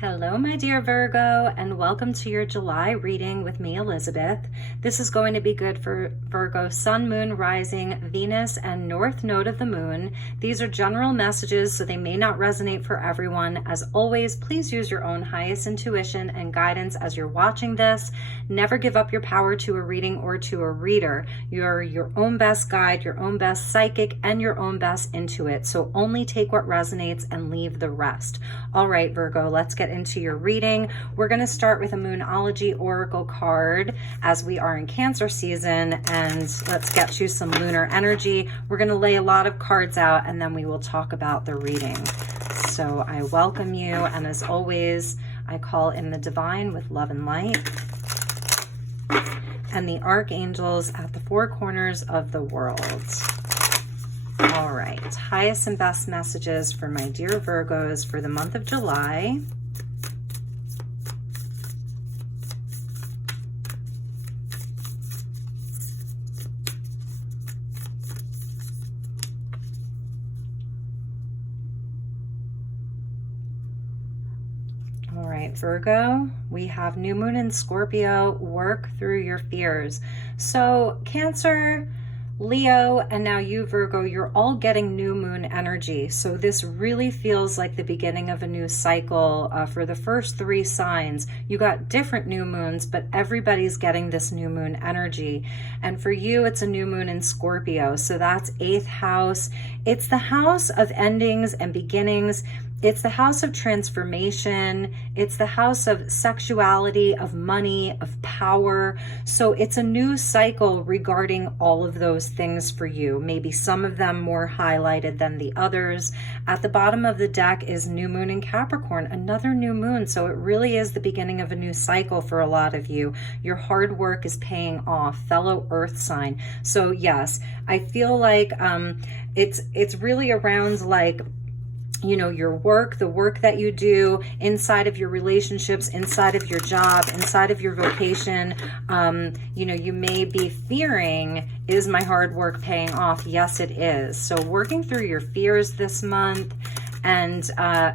Hello, my dear Virgo, and welcome to your July reading with me, Elizabeth. This is going to be good for Virgo, Sun, Moon, Rising, Venus, and North Node of the Moon. These are general messages, so they may not resonate for everyone. As always, please use your own highest intuition and guidance as you're watching this. Never give up your power to a reading or to a reader. You're your own best guide, your own best psychic, and your own best intuit. So only take what resonates and leave the rest. All right, Virgo, let's get into your reading. We're going to start with a Moonology Oracle card as we are in Cancer season, and let's get you some lunar energy. We're going to lay a lot of cards out and then we will talk about the reading. So I welcome you, and as always, I call in the divine with love and light and the archangels at the four corners of the world. All right, highest and best messages for my dear Virgos for the month of July. All right, Virgo, we have new moon in Scorpio. Work through your fears. So Cancer, Leo, and now you, Virgo, you're all getting new moon energy. So this really feels like the beginning of a new cycle for the first three signs. You got different new moons, but everybody's getting this new moon energy. And for you, it's a new moon in Scorpio. So that's 8th house. It's the house of endings and beginnings. It's the house of transformation. It's the house of sexuality, of money, of power. So it's a new cycle regarding all of those things for you. Maybe some of them more highlighted than the others. At the bottom of the deck is new moon in Capricorn, another new moon. So it really is the beginning of a new cycle for a lot of you. Your hard work is paying off, fellow earth sign. So yes, I feel like it's really around like, you know, your work, the work that you do inside of your relationships, inside of your job, inside of your vocation. You know, you may be fearing, is my hard work paying off? Yes, it is. So working through your fears this month, and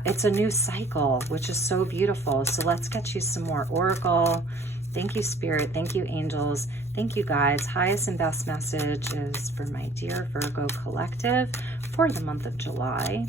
it's a new cycle, which is so beautiful. So let's get you some more Oracle. Thank you, Spirit. Thank you, angels. Thank you, guys. Highest and best messages for my dear Virgo collective for the month of July.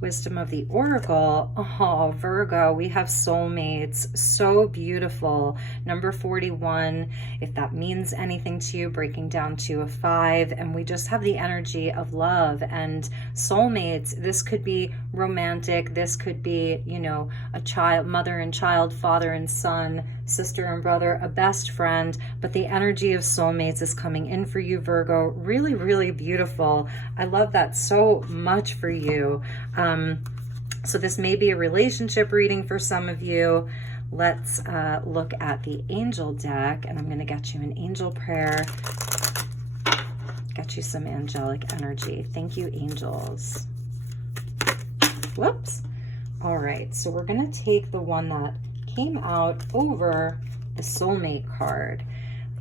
Wisdom of the Oracle. Oh, Virgo, we have soulmates. So beautiful. Number 41, if that means anything to you, breaking down to a 5. And we just have the energy of love and soulmates. This could be romantic. This could be, you know, a child, mother and child, father and son, sister and brother, a best friend. But the energy of soulmates is coming in for you, Virgo. Really, really beautiful. I love that so much for you. So this may be a relationship reading for some of you. Let's look at the angel deck, and I'm going to get you an angel prayer, get you some angelic energy. Thank you, angels. Whoops. All right, so we're going to take the one that came out over the soulmate card.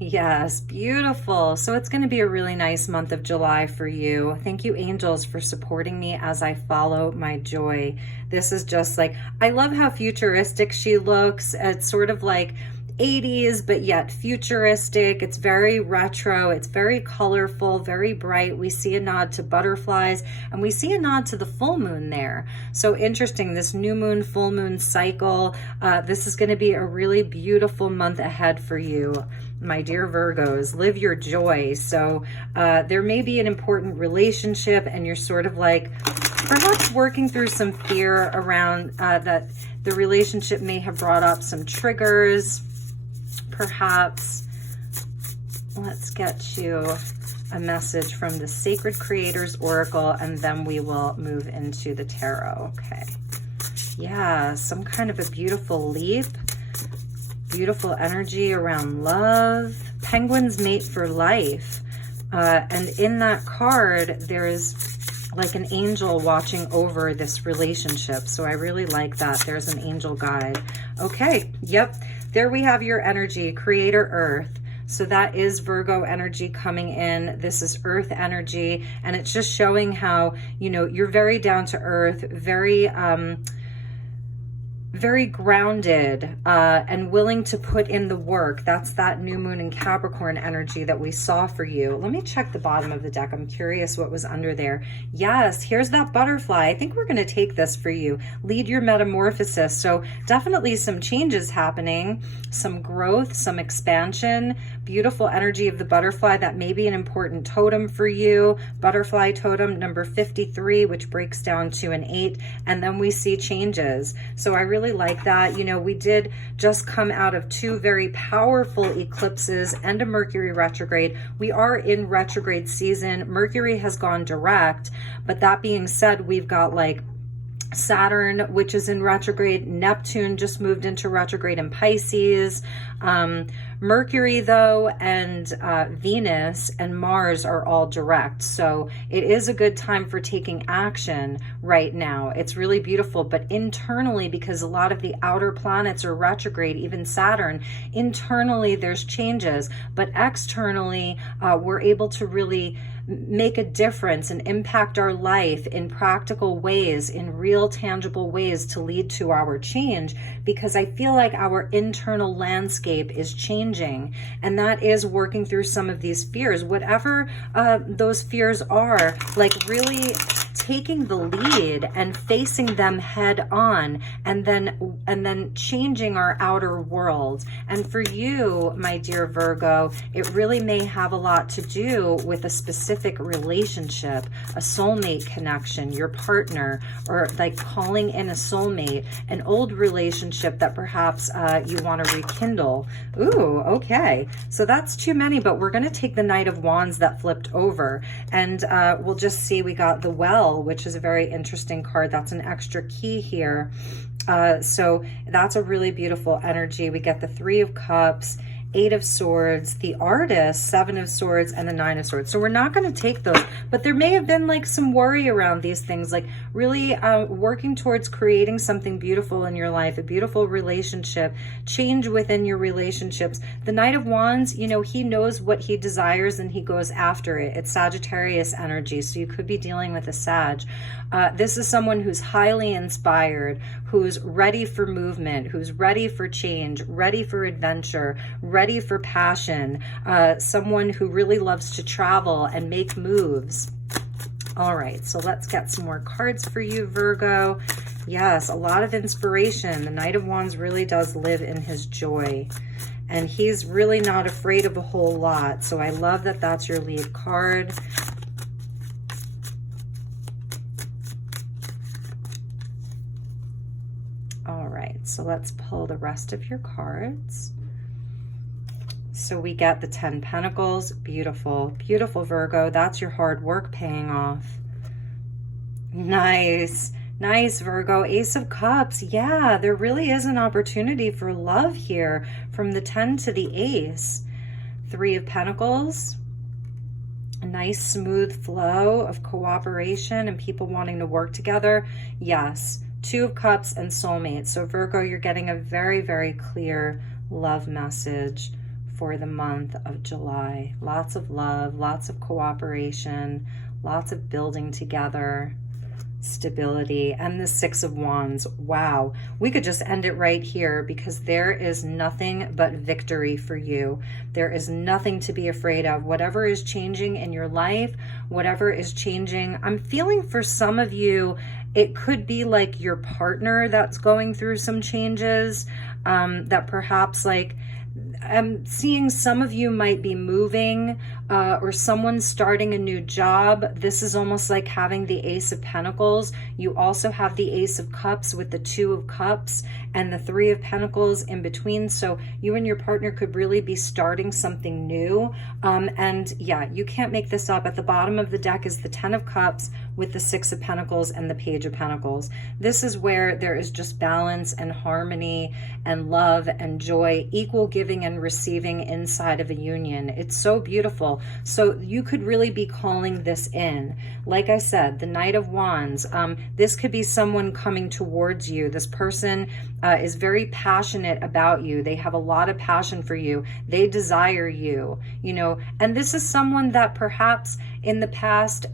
Yes, beautiful. So it's going to be a really nice month of July for you. Thank you, angels, for supporting me as I follow my joy. This is just like, I love how futuristic she looks. It's sort of like 80s, but yet futuristic. It's very retro. It's very colorful, very bright. We see a nod to butterflies, and we see a nod to the full moon there. So interesting, this new moon, full moon cycle. This is going to be a really beautiful month ahead for you, my dear Virgos. Live your joy. So there may be an important relationship, and you're sort of like perhaps working through some fear around that the relationship may have brought up some triggers. Perhaps let's get you a message from the Sacred Creators Oracle, and then we will move into the tarot. Okay. Yeah, some kind of a beautiful leap. Beautiful energy around love. Penguins mate for life. And in that card, there is like an angel watching over this relationship. So I really like that. There's an angel guide. Okay. Yep. There we have your energy, Creator Earth. So that is Virgo energy coming in. This is earth energy, and it's just showing how, you know, you're very down to earth, very grounded, and willing to put in the work. That's that new moon in Capricorn energy that we saw for you. Let me check the bottom of the deck. I'm curious what was under there. Yes, here's that butterfly. I think we're going to take this for you. Lead your metamorphosis. So definitely some changes happening, some growth, some expansion. Beautiful energy of the butterfly. That may be an important totem for you. Butterfly totem number 53, which breaks down to an 8. And then we see changes. So I really like that. You know, we did just come out of 2 very powerful eclipses and a Mercury retrograde. We are in retrograde season. Mercury has gone direct, but that being said, we've got like Saturn, which is in retrograde. Neptune just moved into retrograde in Pisces. Mercury, though, and Venus and Mars are all direct. So it is a good time for taking action right now. It's really beautiful. But internally, because a lot of the outer planets are retrograde, even Saturn, internally there's changes. But externally, we're able to really make a difference and impact our life in practical ways, in real tangible ways to lead to our change, because I feel like our internal landscape is changing, and that is working through some of these fears, whatever those fears are, like really taking the lead and facing them head on, and then changing our outer world. And for you, my dear Virgo, it really may have a lot to do with a specific relationship, a soulmate connection, your partner, or like calling in a soulmate, an old relationship that perhaps you want to rekindle. Ooh, okay. So that's too many, but we're going to take the Knight of Wands that flipped over, and we'll just see. We got the Well, which is a very interesting card. That's an extra key here. So that's a really beautiful energy. We get the 3 of Cups, 8 of Swords, the Artist, 7 of Swords, and the 9 of Swords. So we're not going to take those, but there may have been like some worry around these things, like really working towards creating something beautiful in your life, a beautiful relationship, change within your relationships. The Knight of Wands, you know, he knows what he desires and he goes after it. It's Sagittarius energy, so you could be dealing with a Sag. This is someone who's highly inspired, who's ready for movement, who's ready for change, ready for adventure, ready for passion, someone who really loves to travel and make moves. All right, so let's get some more cards for you, Virgo. Yes, a lot of inspiration. The Knight of Wands really does live in his joy, and he's really not afraid of a whole lot. So I love that that's your lead card. All right, so let's pull the rest of your cards. So we get the 10 Pentacles. Beautiful, beautiful, Virgo. That's your hard work paying off. Nice, nice, Virgo. Ace of Cups. Yeah, there really is an opportunity for love here from the 10 to the Ace. 3 of Pentacles. A nice smooth flow of cooperation and people wanting to work together. Yes. 2 of Cups and soulmate. So Virgo, you're getting a very, very clear love message for the month of July. Lots of love, lots of cooperation, lots of building together, stability, and the 6 of Wands. Wow, we could just end it right here, because there is nothing but victory for you. There is nothing to be afraid of. Whatever is changing in your life, whatever is changing, I'm feeling for some of you, it could be like your partner that's going through some changes, that perhaps like, I'm seeing some of you might be moving, or someone's starting a new job. This is almost like having the Ace of Pentacles. You also have the Ace of Cups with the 2 of Cups and the 3 of Pentacles in between. So you and your partner could really be starting something new. And yeah, you can't make this up. At the bottom of the deck is the 10 of Cups with the 6 of Pentacles and the Page of Pentacles. This is where there is just balance and harmony and love and joy, equal giving and receiving inside of a union. It's so beautiful. cycle. So you could really be calling this in. Like I said, the Knight of Wands, this could be someone coming towards you. This person is very passionate about you. They have a lot of passion for you. They desire you, you know, and this is someone that perhaps in the past,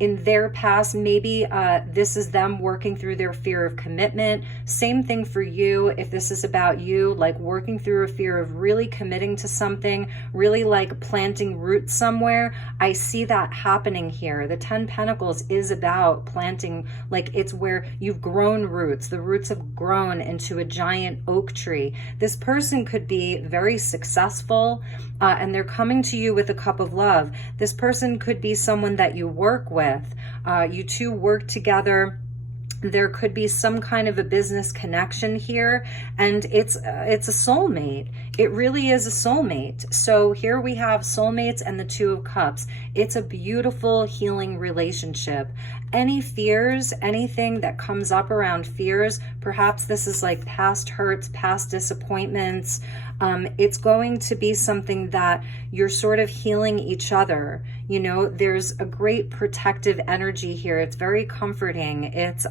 in their past, maybe this is them working through their fear of commitment. Same thing for you. If this is about you, like working through a fear of really committing to something, really like planting roots somewhere, I see that happening here. The 10 Pentacles is about planting, like it's where you've grown roots. The roots have grown into a giant oak tree. This person could be very successful and they're coming to you with a cup of love. This person could be someone that you work with. You two work together. There could be some kind of a business connection here, and it's a soulmate. It really is a soulmate. So here we have soulmates and the Two of Cups. It's a beautiful healing relationship. Any fears, anything that comes up around fears, perhaps this is like past hurts, past disappointments. It's going to be something that you're sort of healing each other. You know, there's a great protective energy here. It's very comforting. It's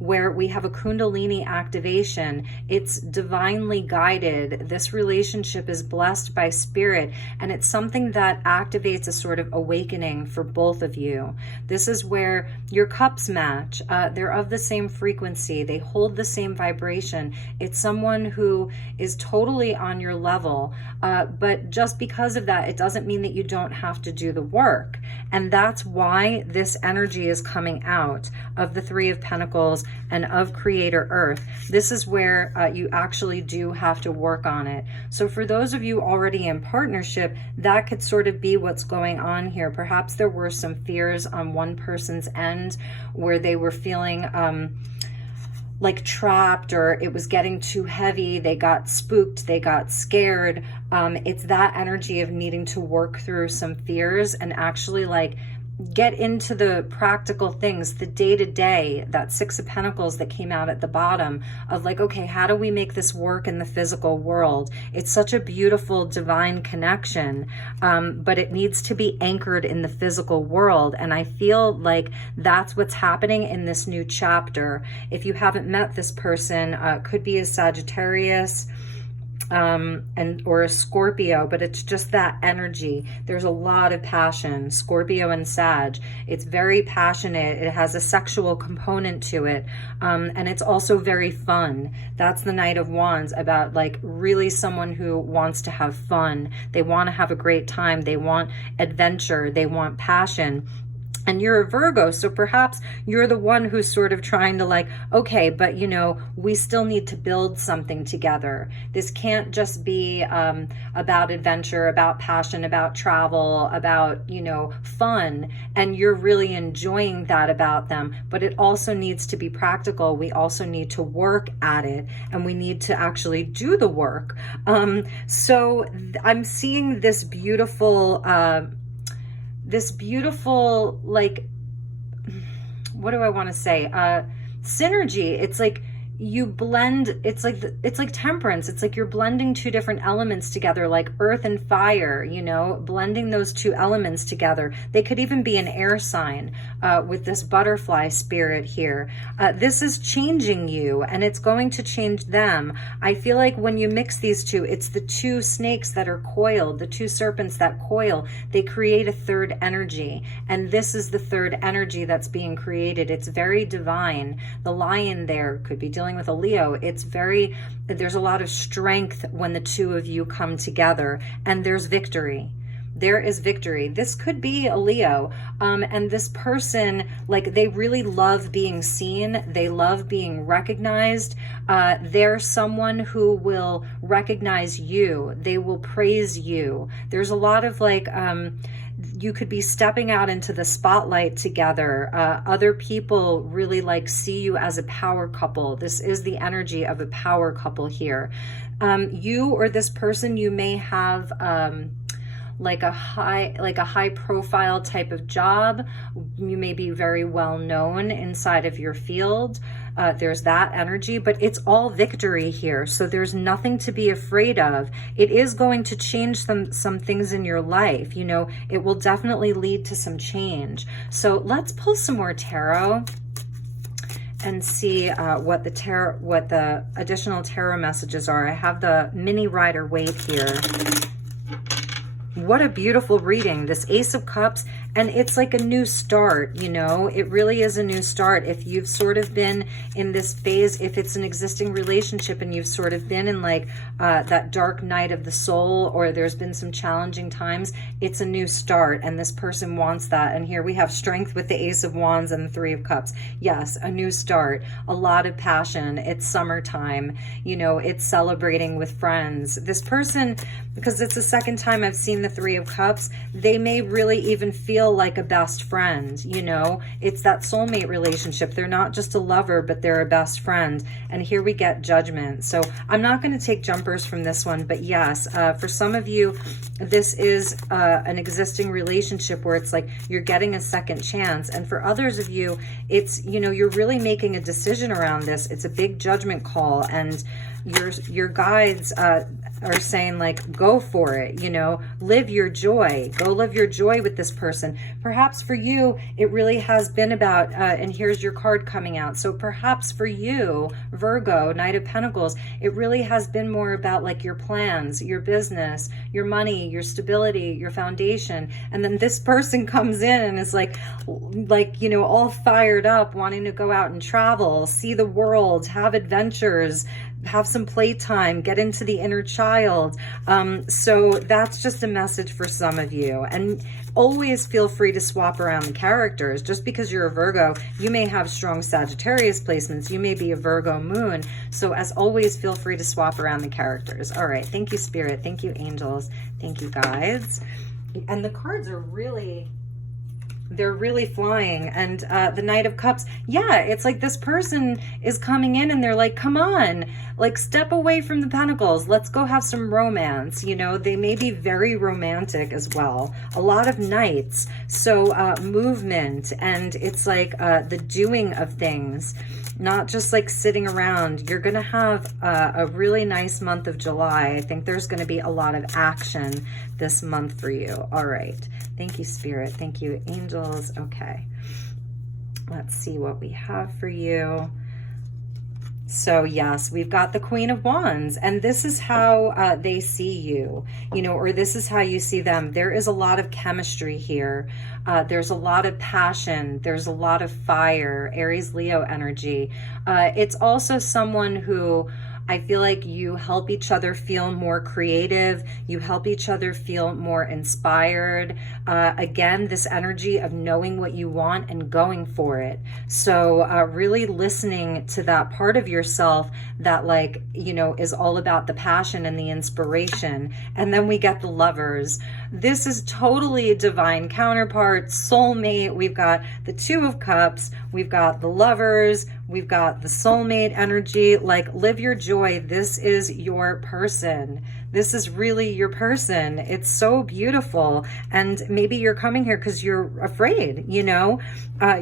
where we have a Kundalini activation. It's divinely guided. This relationship is blessed by spirit, and it's something that activates a sort of awakening for both of you. This is where your cups match. They're of the same frequency. They hold the same vibration. It's someone who is totally on your level, but just because of that, it doesn't mean that you don't have to do the work. And that's why this energy is coming out of the Three of Pentacles and of Creator Earth. This is where you actually do have to work on it. So for those of you already in partnership, that could sort of be what's going on here. Perhaps there were some fears on one person's end where they were feeling like trapped, or it was getting too heavy. They got spooked, they got scared. It's that energy of needing to work through some fears and actually like get into the practical things, the day-to-day, that Six of Pentacles that came out at the bottom of like, okay, how do we make this work in the physical world? It's such a beautiful divine connection, but it needs to be anchored in the physical world. And I feel like that's what's happening in this new chapter. If you haven't met this person, could be a Sagittarius, or a Scorpio, but it's just that energy. There's a lot of passion. Scorpio and Sag, it's very passionate. It has a sexual component to it, and it's also very fun. That's the Knight of Wands, about like really someone who wants to have fun. They want to have a great time. They want adventure. They want passion. And you're a Virgo, so perhaps you're the one who's sort of trying to like, okay, but you know, we still need to build something together. This can't just be about adventure, about passion, about travel, about, you know, fun. And you're really enjoying that about them, but it also needs to be practical. We also need to work at it, and we need to actually do the work. So I'm seeing this beautiful, like, what do I want to say? Synergy. It's like you blend, it's like temperance. It's like you're blending two different elements together, like earth and fire, you know, blending those two elements together. They could even be an air sign with this butterfly spirit here. This is changing you, and it's going to change them. I feel like when you mix these two, it's the two snakes that are coiled, the two serpents that coil, they create a third energy. And this is the third energy that's being created. It's very divine. The lion there could be dealing with a Leo. There's a lot of strength when the two of you come together, and there's victory. There is victory. This could be a Leo, and this person, like, they really love being seen. They love being recognized. They're someone who will recognize you. They will praise you. There's a lot of like, you could be stepping out into the spotlight together. Other people really like see you as a power couple. This is the energy of a power couple here. You or this person, you may have like a high profile type of job. You may be very well known inside of your field. There's that energy, but it's all victory here. So there's nothing to be afraid of. It is going to change some things in your life. You know, it will definitely lead to some change. So let's pull some more tarot and see what the additional tarot messages are. I have the mini Rider-Waite here. What a beautiful reading, this Ace of Cups, and it's like a new start, you know, it really is a new start. If you've sort of been in this phase, if it's an existing relationship and you've sort of been in like that dark night of the soul, or there's been some challenging times, it's a new start, and this person wants that. And here we have strength with the Ace of Wands and the Three of Cups. Yes, a new start, a lot of passion. It's summertime, you know, it's celebrating with friends. This person, because it's the second time I've seen the Three of Cups, they may really even feel like a best friend, you know, it's that soulmate relationship. They're not just a lover, but they're a best friend. And here we get Judgment. So I'm not going to take jumpers from this one, but yes, for some of you, this is an existing relationship where it's like you're getting a second chance. And for others of you, it's, you know, you're really making a decision around this. It's a big judgment call, and your guides are saying like, go for it, you know, live your joy, go live your joy with this person. Perhaps for you, it really has been about, and here's your card coming out. So perhaps for you, Virgo, Knight of Pentacles, it really has been more about like your plans, your business, your money, your stability, your foundation. And then this person comes in and is like, you know, all fired up, wanting to go out and travel, see the world, have adventures, have some playtime, get into the inner child. So that's just a message for some of you. And always feel free to swap around the characters. Just because you're a Virgo, you may have strong Sagittarius placements. You may be a Virgo moon. So as always, feel free to swap around the characters. All right. Thank you, Spirit. Thank you, angels. Thank you, guides. And the cards are really... they're really flying. And the Knight of Cups, yeah, it's like this person is coming in and they're like, come on, like step away from the Pentacles, let's go have some romance. You know, they may be very romantic as well, a lot of knights. So movement, and it's like the doing of things, not just like sitting around. You're gonna have a really nice month of July. I think there's gonna be a lot of action this month for you. All right, thank you, Spirit. Thank you, angels. Okay, let's see what we have for you. So yes, we've got the Queen of Wands, and this is how they see you, you know, or this is how you see them. There is a lot of chemistry here. There's a lot of passion. There's a lot of fire, Aries, Leo energy. It's also someone who, I feel like you help each other feel more creative. You help each other feel more inspired. Again, this energy of knowing what you want and going for it. So really listening to that part of yourself that, like, you know, is all about the passion and the inspiration. And then we get the Lovers. This is totally a divine counterpart, soulmate. We've got the Two of Cups. We've got the Lovers. We've got the soulmate energy. Like, live your joy. This is your person. This is really your person. It's so beautiful. And maybe you're coming here because you're afraid, you know,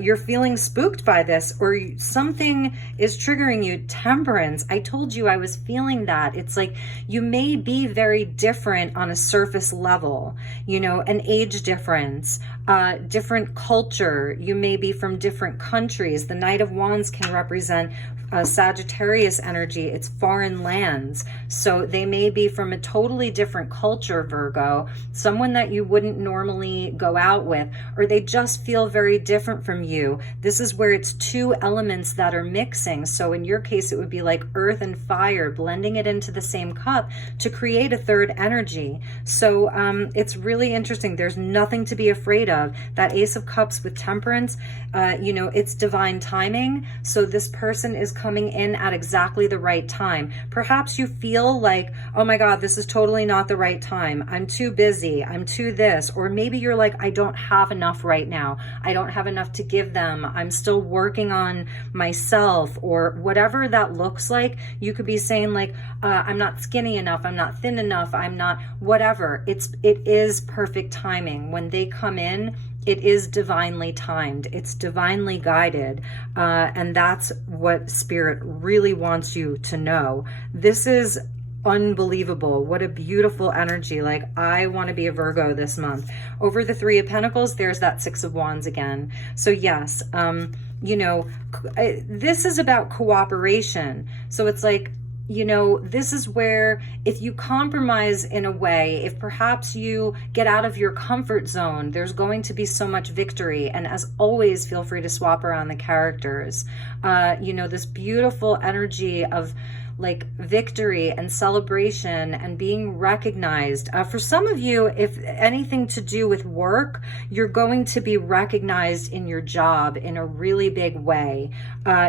you're feeling spooked by this, or something is triggering you. Temperance. I told you I was feeling that. It's like you may be very different on a surface level, you know, an age difference, different culture. You may be from different countries. The Knight of Wands can represent Sagittarius energy. It's foreign lands. So they may be from a totally different culture, Virgo, someone that you wouldn't normally go out with, or they just feel very different from you. This is where it's two elements that are mixing. So in your case, it would be like earth and fire, blending it into the same cup to create a third energy. So it's really interesting. There's nothing to be afraid of. That Ace of Cups with Temperance, you know, it's divine timing. So this person is coming in at exactly the right time. Perhaps you feel like, oh my God, this this is totally not the right time. I'm too busy. I'm too this. Or maybe you're like, I don't have enough right now. I don't have enough to give them. I'm still working on myself, or whatever that looks like. You could be saying like, I'm not skinny enough. I'm not thin enough. I'm not whatever. It is perfect timing. When they come in, it is divinely timed. It's divinely guided. And that's what Spirit really wants you to know. This is unbelievable. What a beautiful energy. Like, I want to be a Virgo this month. Over the Three of Pentacles, there's that Six of Wands again. So yes, you know, this is about cooperation. So it's like, you know, this is where if you compromise in a way, if perhaps you get out of your comfort zone, there's going to be so much victory. And as always, feel free to swap around the characters. You know, this beautiful energy of like victory and celebration and being recognized. For some of you, if anything to do with work, you're going to be recognized in your job in a really big way.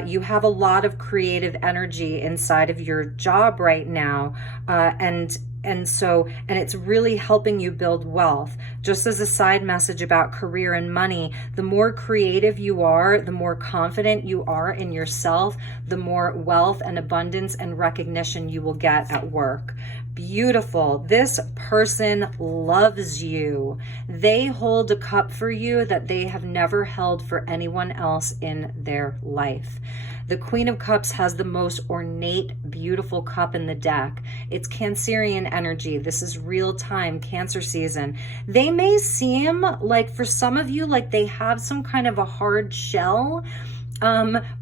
You have a lot of creative energy inside of your job right now. And it's really helping you build wealth. Just as a side message about career and money, the more creative you are, the more confident you are in yourself, the more wealth and abundance and recognition you will get at work. Beautiful. This person loves you. They hold a cup for you that they have never held for anyone else in their life. The Queen of Cups has the most ornate, beautiful cup in the deck. It's Cancerian energy. This is real time Cancer season. They may seem like, for some of you, like they have some kind of a hard shell,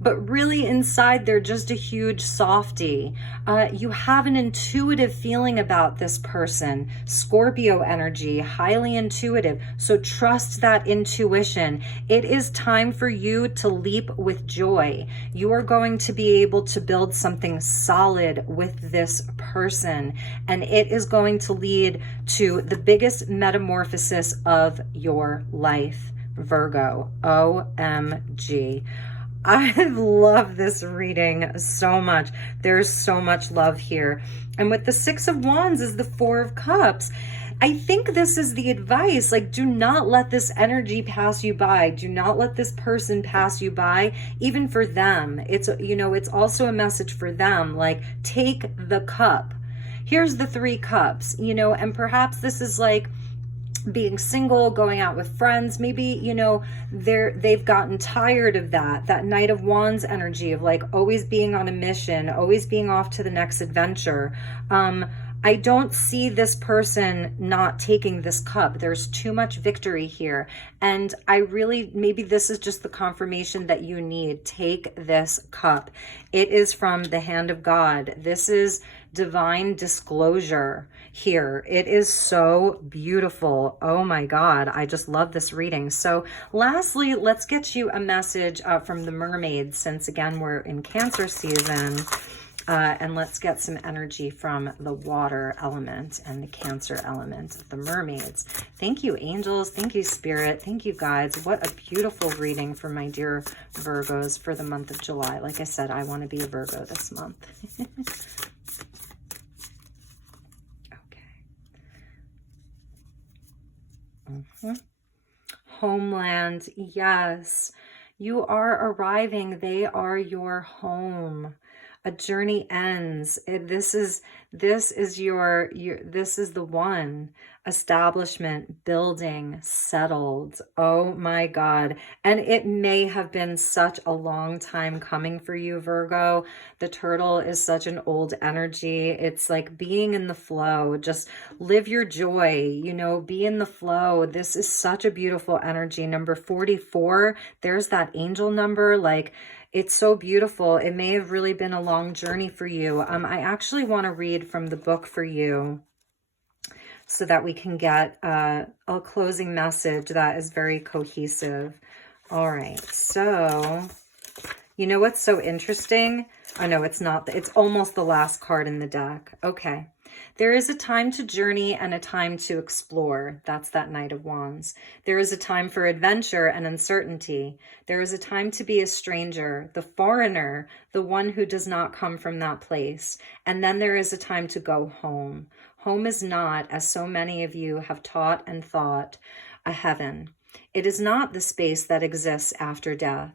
but really inside they're just a huge softie. You have an intuitive feeling about this person. Scorpio energy, highly intuitive. So trust that intuition. It is time for you to leap with joy. You are going to be able to build something solid with this person, and it is going to lead to the biggest metamorphosis of your life, Virgo. OMG. I love this reading so much. There's so much love here. And with the Six of Wands is the Four of Cups. I think this is the advice, like, do not let this energy pass you by. Do not let this person pass you by, even for them. It's, you know, it's also a message for them, like, take the cup. Here's the Three Cups, you know, and perhaps this is like, being single, going out with friends, maybe, you know, they've gotten tired of that Knight of Wands energy of like always being on a mission, always being off to the next adventure. I don't see this person not taking this cup. There's too much victory here. And I really, maybe this is just the confirmation that you need. Take this cup. It is from the hand of God. This is divine disclosure here. It is so beautiful. Oh my God. I just love this reading. So lastly, let's get you a message from the mermaids, since again, we're in Cancer season. And let's get some energy from the water element and the Cancer element of the mermaids. Thank you, angels. Thank you, Spirit. Thank you, guides. What a beautiful reading for my dear Virgos for the month of July. Like I said, I want to be a Virgo this month. Okay. Homeland. Yes. You are arriving. They are your home. A journey ends. This is your this is the one. Establishment, building, settled. Oh my God. And it may have been such a long time coming for you, Virgo. The turtle is such an old energy. It's like being in the flow. Just live your joy, you know, be in the flow. This is such a beautiful energy. Number 44, there's that angel number. Like, it's so beautiful. It may have really been a long journey for you. I actually want to read from the book for you so that we can get a closing message that is very cohesive. All right. So, you know what's so interesting? Oh, no, it's not. It's almost the last card in the deck. Okay. There is a time to journey and a time to explore. That's that Knight of Wands. There is a time for adventure and uncertainty. There is a time to be a stranger, the foreigner, the one who does not come from that place. And then there is a time to go home. Home is not, as so many of you have taught and thought, a heaven. It is not the space that exists after death.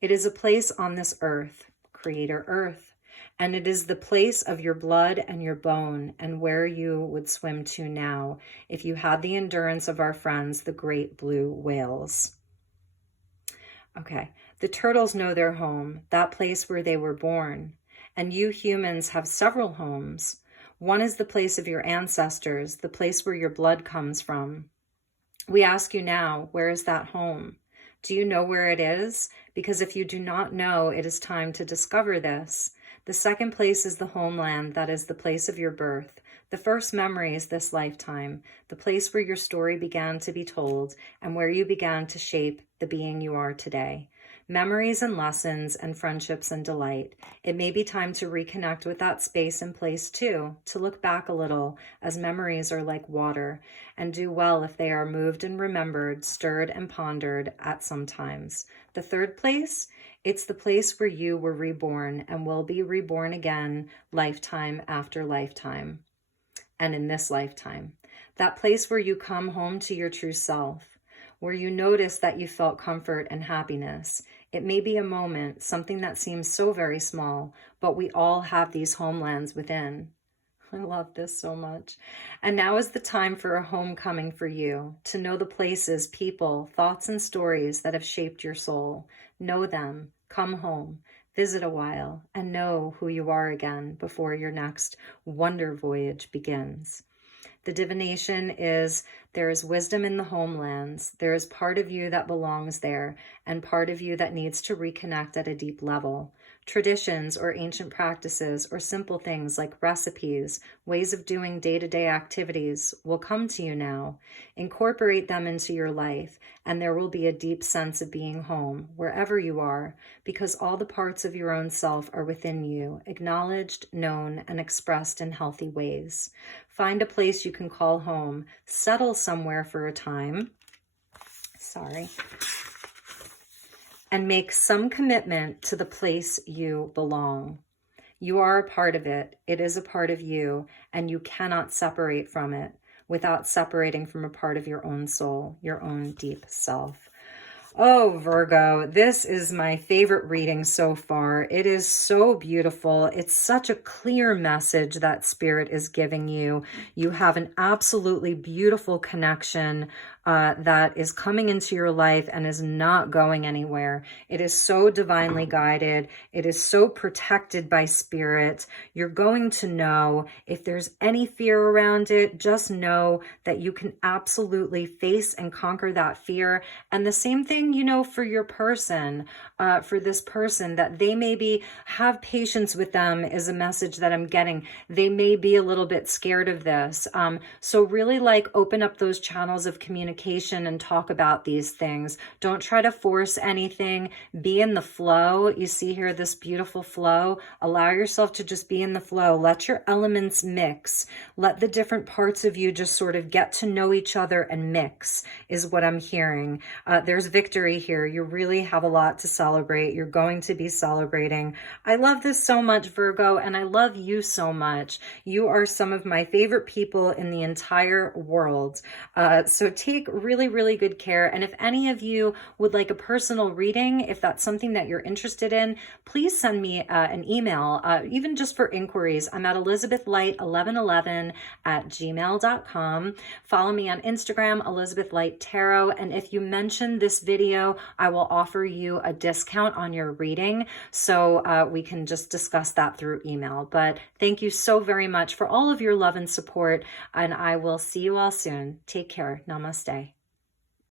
It is a place on this earth, Creator Earth, and it is the place of your blood and your bone and where you would swim to now if you had the endurance of our friends, the great blue whales. Okay, the turtles know their home, that place where they were born, and you humans have several homes. One is the place of your ancestors, the place where your blood comes from. We ask you now, where is that home? Do you know where it is? Because if you do not know, it is time to discover this. The second place is the homeland, that is the place of your birth. The first memory is this lifetime, the place where your story began to be told and where you began to shape the being you are today. Memories and lessons and friendships and delight. It may be time to reconnect with that space and place too, to look back a little, as memories are like water, and do well if they are moved and remembered, stirred and pondered at some times. The third place, it's the place where you were reborn and will be reborn again, lifetime after lifetime, and in this lifetime. That place where you come home to your true self, where you notice that you felt comfort and happiness. It may be a moment, something that seems so very small, but we all have these homelands within. I love this so much. And now is the time for a homecoming for you, to know the places, people, thoughts, and stories that have shaped your soul. Know them, come home, visit a while, and know who you are again before your next wonder voyage begins. The divination is, there is wisdom in the homelands. There is part of you that belongs there and part of you that needs to reconnect at a deep level. Traditions or ancient practices or simple things like recipes, ways of doing day-to-day activities will come to you now. Incorporate them into your life, and there will be a deep sense of being home wherever you are, because all the parts of your own self are within you, acknowledged, known, and expressed in healthy ways. Find a place you can call home. Settle somewhere for a time. And make some commitment to the place you belong. You are a part of it. It is a part of you, and you cannot separate from it without separating from a part of your own soul, your own deep self. Oh, Virgo, this is my favorite reading so far. It is so beautiful. It's such a clear message that Spirit is giving you. You have an absolutely beautiful connection that is coming into your life and is not going anywhere. It is so divinely guided. It is so protected by Spirit. You're going to know if there's any fear around it, just know that you can absolutely face and conquer that fear. And the same thing, you know, for your person, for this person, that they maybe have patience with them is a message that I'm getting. They may be a little bit scared of this. So really like open up those channels of communication and talk about these things. Don't try to force anything. Be in the flow. You see here this beautiful flow. Allow yourself to just be in the flow. Let your elements mix. Let the different parts of you just sort of get to know each other and mix is what I'm hearing. There's victory here. You really have a lot to celebrate. You're going to be celebrating. I love this so much, Virgo, and I love you so much. You are some of my favorite people in the entire world. So take really, really good care. And if any of you would like a personal reading, if that's something that you're interested in, please send me an email, even just for inquiries. I'm at elizabethlight1111@gmail.com. Follow me on Instagram, elizabethlighttarot. And if you mention this video, I will offer you a discount on your reading. So we can just discuss that through email. But thank you so very much for all of your love and support. And I will see you all soon. Take care. Namaste.